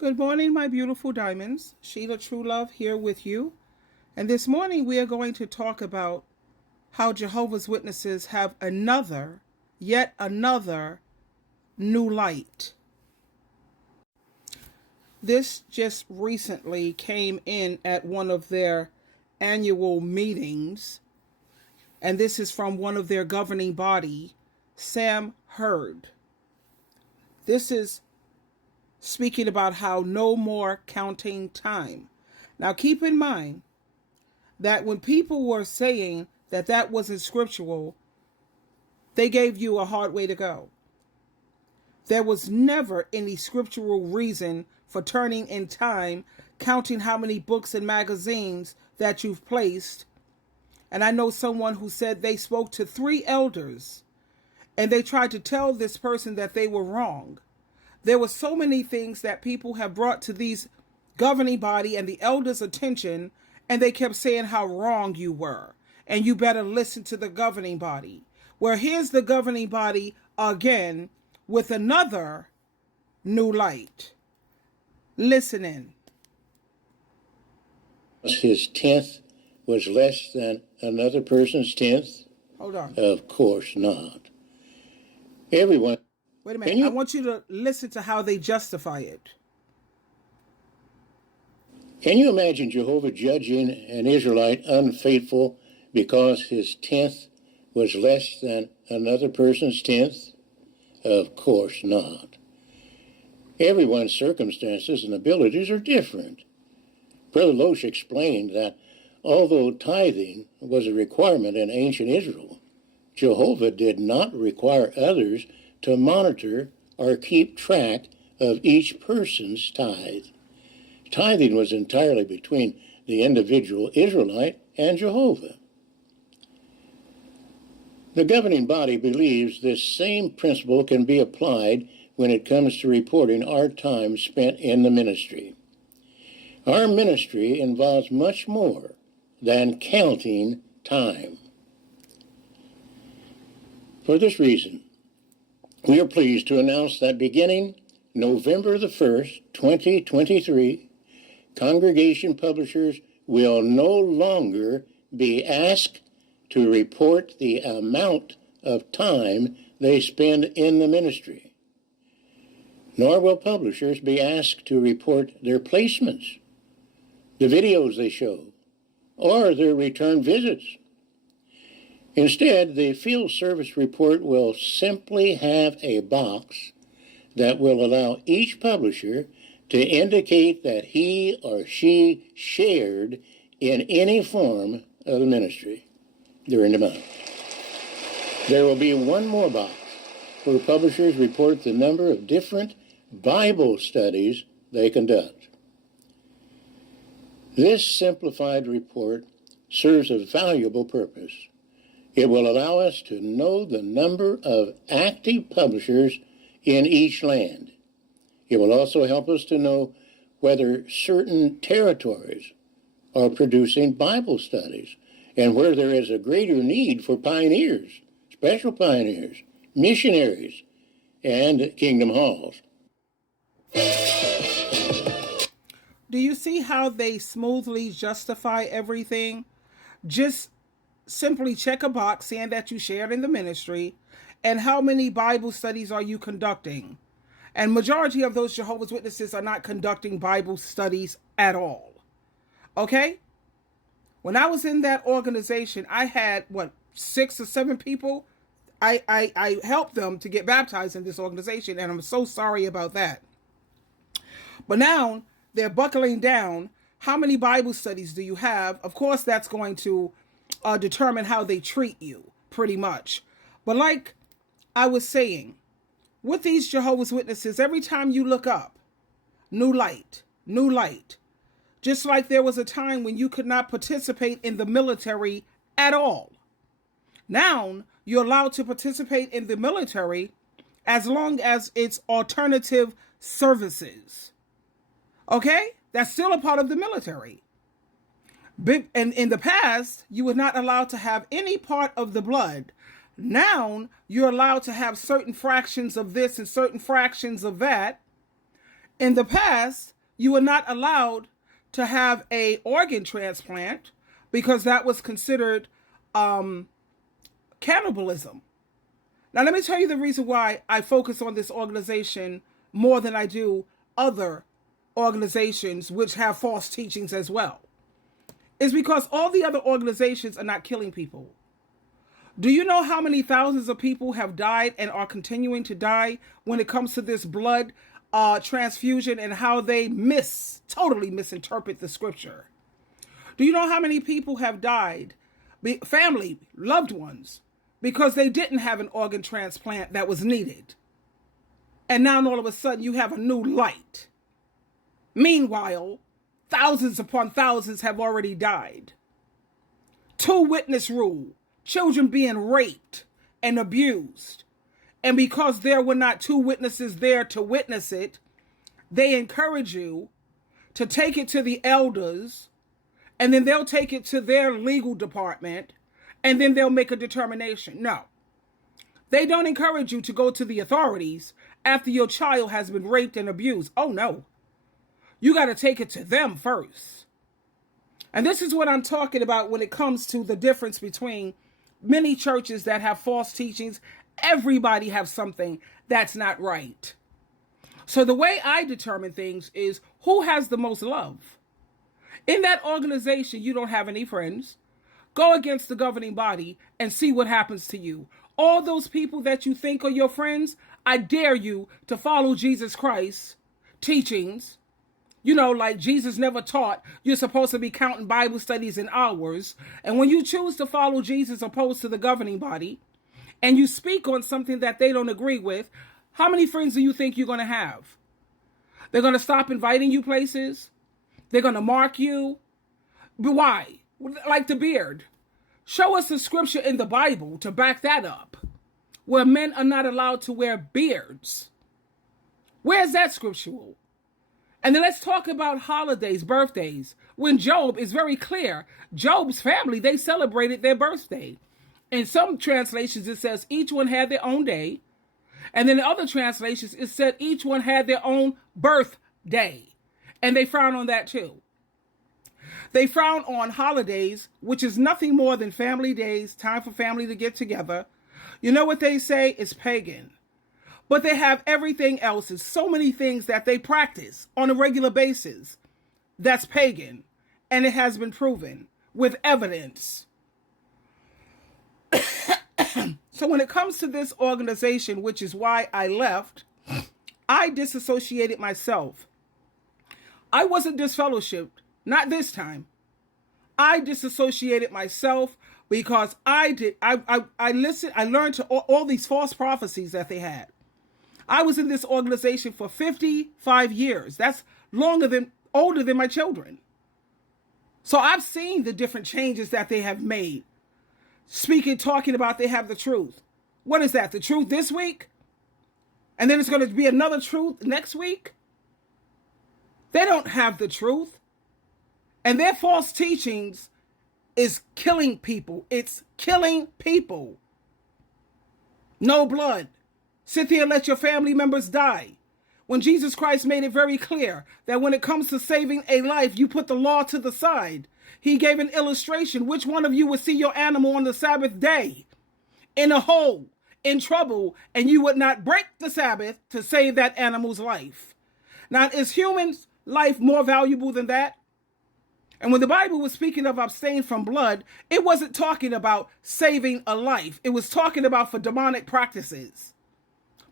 Good morning, my beautiful diamonds. SheilaTruelove here with you. And this morning we are going to talk about how Jehovah's Witnesses have yet another new light. This just recently came in at one of their annual meetings, and this is from one of their governing body, Sam Hurd. This is speaking about how no more counting time. Now keep in mind that when people were saying that that wasn't scriptural, they gave you a hard way to go. There was never any scriptural reason for turning in time, counting how many books and magazines that you've placed. And I know someone who said they spoke to 3 elders and they tried to tell this person that they were wrong. There were so many things that people have brought to these governing body and the elders' attention, and they kept saying how wrong you were, and you better listen to the governing body. Well, here's the governing body again with another new light. Listen in. His tenth was less than another person's tenth? Hold on. Of course not. Everyone... Wait a minute. I want you to listen to how they justify it. Can you imagine Jehovah judging an Israelite unfaithful because his tenth was less than another person's tenth? Of course not. Everyone's circumstances and abilities are different. Brother Loesch explained that although tithing was a requirement in ancient Israel, Jehovah did not require others to monitor or keep track of each person's tithe. Tithing was entirely between the individual Israelite and Jehovah. The governing body believes this same principle can be applied when it comes to reporting our time spent in the ministry. Our ministry involves much more than counting time. For this reason, we are pleased to announce that beginning November the 1st, 2023, congregation publishers will no longer be asked to report the amount of time they spend in the ministry, nor will publishers be asked to report their placements, the videos they show, or their return visits. Instead, the field service report will simply have a box that will allow each publisher to indicate that he or she shared in any form of the ministry during the month. There will be one more box where publishers report the number of different Bible studies they conduct. This simplified report serves a valuable purpose. It will allow us to know the number of active publishers in each land. It will also help us to know whether certain territories are producing Bible studies and where there is a greater need for pioneers, special pioneers, missionaries, and kingdom halls. Do you see how they smoothly justify everything? Just simply check a box saying that you shared in the ministry and how many Bible studies are you conducting. And majority of those Jehovah's Witnesses are not conducting Bible studies at all. Okay? When I was in that organization, I had, 6 or 7 people? I helped them to get baptized in this organization, and I'm so sorry about that. But now they're buckling down. How many Bible studies do you have? Of course, that's going to determine how they treat you, pretty much. But like I was saying, with these Jehovah's Witnesses, every time you look up, new light, new light. Just like there was a time when you could not participate in the military at all. Now, you're allowed to participate in the military as long as it's alternative services. Okay? That's still a part of the military. And in the past, you were not allowed to have any part of the blood. Now, you're allowed to have certain fractions of this and certain fractions of that. In the past, you were not allowed to have a organ transplant because that was considered cannibalism. Now, let me tell you the reason why I focus on this organization more than I do other organizations which have false teachings as well. Is because all the other organizations are not killing people. Do you know how many thousands of people have died and are continuing to die when it comes to this blood transfusion and how they totally misinterpret the scripture? Do you know how many people have died, family, loved ones, because they didn't have an organ transplant that was needed? And now all of a sudden you have a new light. Meanwhile, thousands upon thousands have already died. 2-witness rule, children being raped and abused. And because there were not 2 witnesses there to witness it, they encourage you to take it to the elders, and then they'll take it to their legal department, and then they'll make a determination. No. They don't encourage you to go to the authorities after your child has been raped and abused. Oh, no. You got to take it to them first. And this is what I'm talking about when it comes to the difference between many churches that have false teachings. Everybody has something that's not right. So the way I determine things is who has the most love. In that organization, you don't have any friends. Go against the governing body and see what happens to you. All those people that you think are your friends, I dare you to follow Jesus Christ's teachings. You know, like Jesus never taught you're supposed to be counting Bible studies in hours. And when you choose to follow Jesus opposed to the governing body, and you speak on something that they don't agree with, how many friends do you think you're going to have? They're going to stop inviting you places. They're going to mark you. But why? Like the beard. Show us the scripture in the Bible to back that up, where men are not allowed to wear beards. Where's that scriptural? And then let's talk about holidays, birthdays. When Job is very clear, Job's family, they celebrated their birthday. In some translations, it says each one had their own day. And then in other translations, it said each one had their own birthday. And they frown on that too. They frown on holidays, which is nothing more than family days, time for family to get together. You know what they say? It's pagan. But they have everything else. There's so many things that they practice on a regular basis that's pagan. And it has been proven with evidence. So when it comes to this organization, which is why I left, I disassociated myself. I wasn't disfellowshipped. Not this time. I disassociated myself because I listened, I learned to all these false prophecies that they had. I was in this organization for 55 years. That's older than my children. So I've seen the different changes that they have made. Talking about they have the truth. What is that? The truth this week? And then it's going to be another truth next week? They don't have the truth. And their false teachings is killing people. It's killing people. No blood. Sit there and let your family members die. When Jesus Christ made it very clear that when it comes to saving a life, you put the law to the side. He gave an illustration. Which one of you would see your animal on the Sabbath day in a hole, in trouble, and you would not break the Sabbath to save that animal's life? Now, is human life more valuable than that? And when the Bible was speaking of abstain from blood, it wasn't talking about saving a life. It was talking about for demonic practices.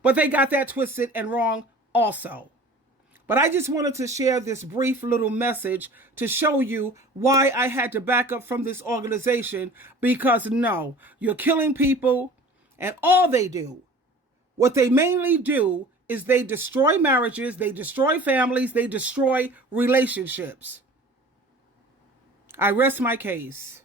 But they got that twisted and wrong also. But I just wanted to share this brief little message to show you why I had to back up from this organization. Because no, you're killing people, and all they do, what they mainly do is they destroy marriages, they destroy families, they destroy relationships. I rest my case.